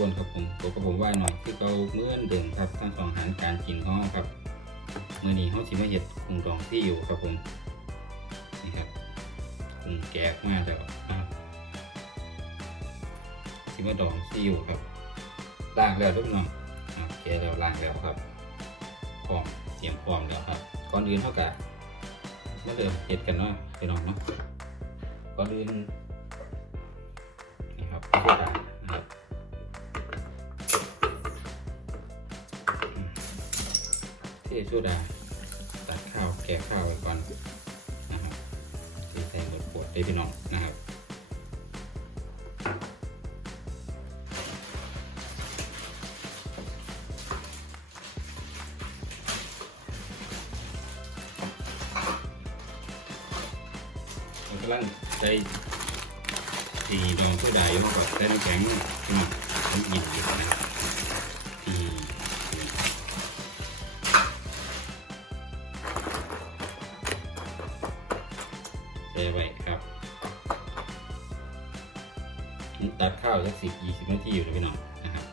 สู่ปู่สุกคนครับผมผมกับผมว่าหน่อยคือเราเมื่อนเดิมครับทั้งสองหารการกินของเราครับเมื่อนี้เขาสิมาเห็ดกุ้งดองที่อยู่ครับผมนี่ครับกุ้งแกะมากแล้วสิมาดองที่อยู่ครับล้างแล้วทุกน้องอ่าแกแล้วล้างแล้วครับพร้อมเตรียมพร้อมแล้วครับก่อนอื่นเท่ากับเมื่อเดิมเห็ดกันเนาะพี่น้องเนาะก่อนอื่นนี่ครับ ทโซดาตัดข้าวแกะข้าวไว้ก่อนนะครับที่ใส่หมดขวดได้พี่น้องนะครับกำลังใช้ตีดองโซดาอยู่กับใส่น้ำแข็งพี่น้องน้ำเย็นอยู่นะครับ ใส่ไว้ครับตัดข้าวสักสิบยี่สิบนาทีอยู่นะพี่น้องนะครับ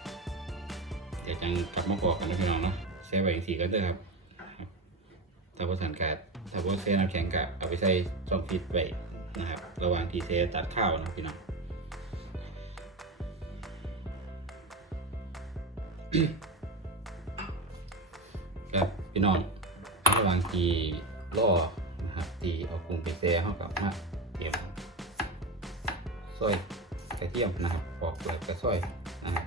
เดี๋ยวจังกลับมาบอกกันนะพี่น้องเนาะแช่ไว้อีกทีก็ได้ครับครับถ้าว่าสันกาดถ้าว่าเซน้ำแข็งกะเอาไปใส่ช่องฟิตไว้นะครับ ระหว่างที่เซตัดข้าวนะพี่น้องครับพี่น้องระหว่างทีล่อนะครับ ตีเอากุ้งไปแซ่เข้ากับมาเตรียมซอยกระเทียมนะครับปอกเปลือกกระซอยนะครับ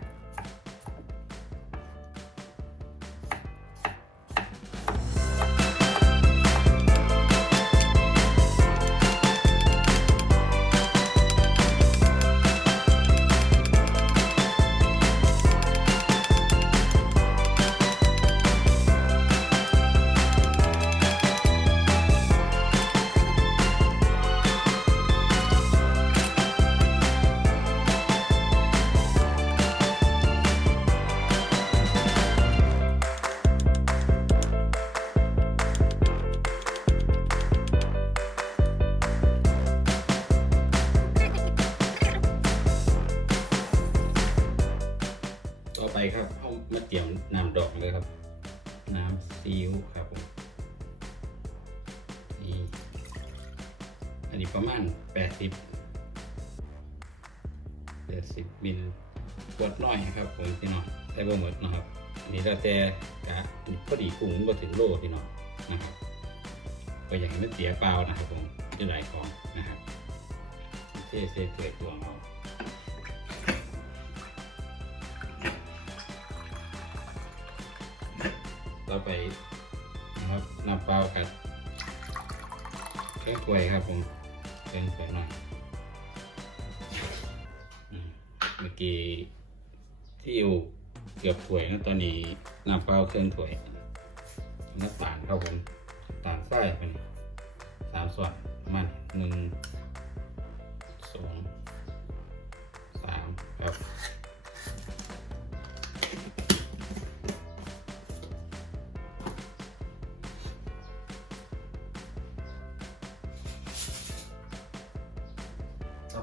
ต่ครับเอามาเตรียมน้ำดอกเลยครับ น้ำซีอิ๊วครับผมนี่อันนี้ประมาณแปดสิบแปดสิบมิลขวดน้อยครับผมพี่น้องใส่บ่หมดนะครับอันนี้แล้วแต่กะพอดีกุ้งมันบ่ถึงโลพี่น้องนะครับก็อย่างนี้มันเสียเปล่านะครับผมจะหลายของนะครับเทเทเถื่อยตวเอา ต่อไปนะครับน้ำเปล่ากับเครื่องถ้วยครับผมเครื่องถ้วยหน่อยเมื่อกี้ที่อยู่เกือบถ้วยนะตอนนี้น้ำเปล่าเครื่องถ้วยน้ำตาลครับผมตาลทรายเป็นสามส่วนมันหนึ่งสองสามครับ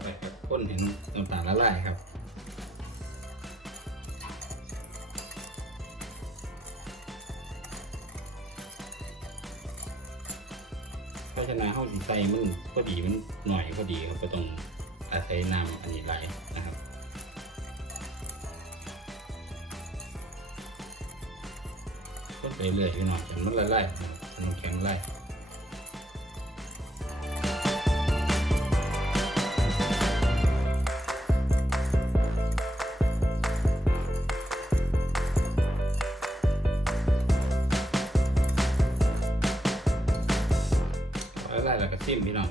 ไปครับข้นเห็นน้ำตาลละลายครับเพราะฉะนั้นห้องสีใสมันพอดีมันหน่อยพอดีครับก็ต้องอาศัยน้ำอันนี้ไหลนะครับก็ไปเรื่อยพี่น้องจนมันละลายมันแข็งละลาย แล้วได้แล้วก็ซิมพี่น้อง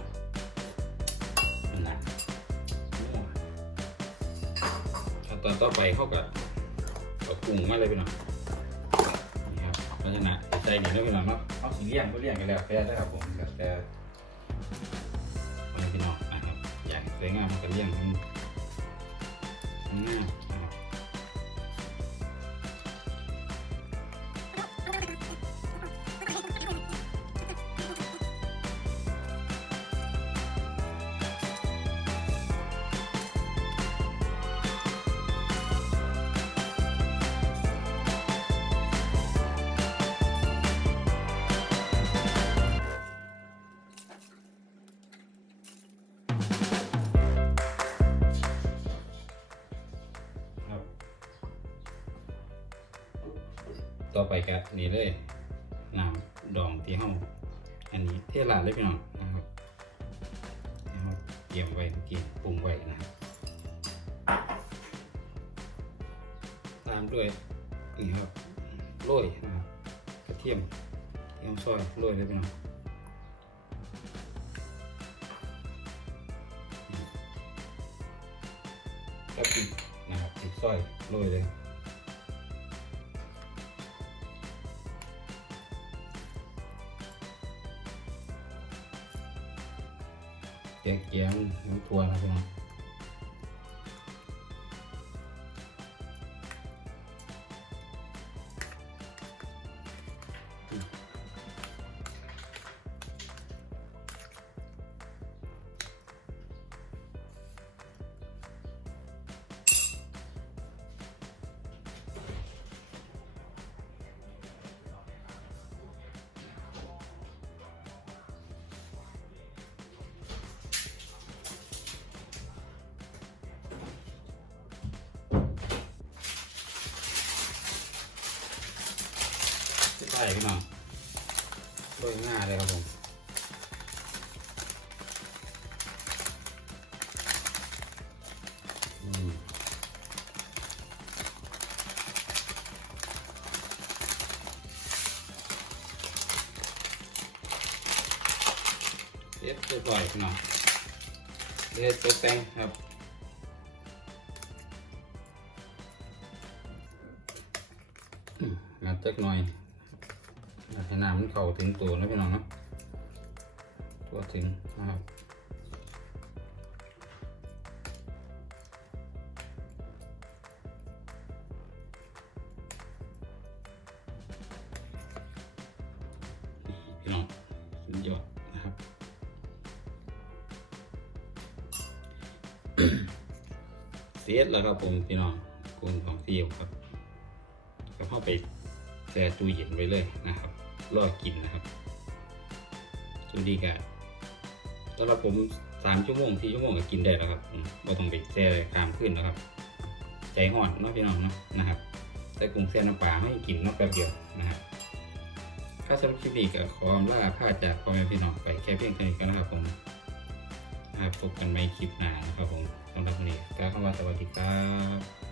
นั่นแหละขั้นตอนต่อไปเขาก็เอากุ้งมาเลยพี่น้องนี่ครับเพราะฉะนั้นใจดีนะพี่น้องเนาะเอาสีเลี่ยงก็เลี่ยงกันแล้วแต่ได้ครับผมแล้วแต่คนพี่น้องนะครับอยากสวยงามมันก็เลี่ยงมันมันง่า ต่อไปก็นี่เลยน้ำดองที่ห้องอันนี้เทลาเลยพี่น้องนะครับเราเตรียมไว้กี้ปรุงไว้นะครับตามด้วยนี่ครับโรยนะครับกระเทียมเทียมซอยโรยเลยพี่น้องแล้วพรินะครับพริกซอยโรยเลย แกงเกียวน้ำทัวนะพี่น้อง ใช่พี่น้องโรยง่ายเลยครับผมอืมเรียบร้อยพี่น้องเรียบตกแต่งครับอืมมาเจ็กหน่อย ให้น้ำมันเข้าถึงตัวนะพี่น้องเนาะตัวถึงนะครับพี่น้องสุดยอดนะครับเสียแล้วครับผมพี่น้องกุ้งของที่อยู่ครับก็เข้าไป ช่ตู้เย็นไว้เลยนะครับ รอกินนะครับสุดีกะสำหรับผมสามชั่วโมงสี่ชั่วโมงก็กินได้แล้วครับอืมบ่ต้องไปแช่กลามขึ้นนะครับ ใจห่อนเนาะพี่น้องเนาะนะครับแต่กุ้งแช่น้ำปลาให้กินนอกแป๊บเดียวนะครับถ้าสำหรับคลิปนี้ก็ขออำลาพาจากพ่อแม่พี่น้องไปแค่เพียงเท่านี้ก็นะครับผมนครับพบกันใหม่คลิปหน้านะครับผมสำหรับวันนี้ก็คำว่าสวัสดีครับ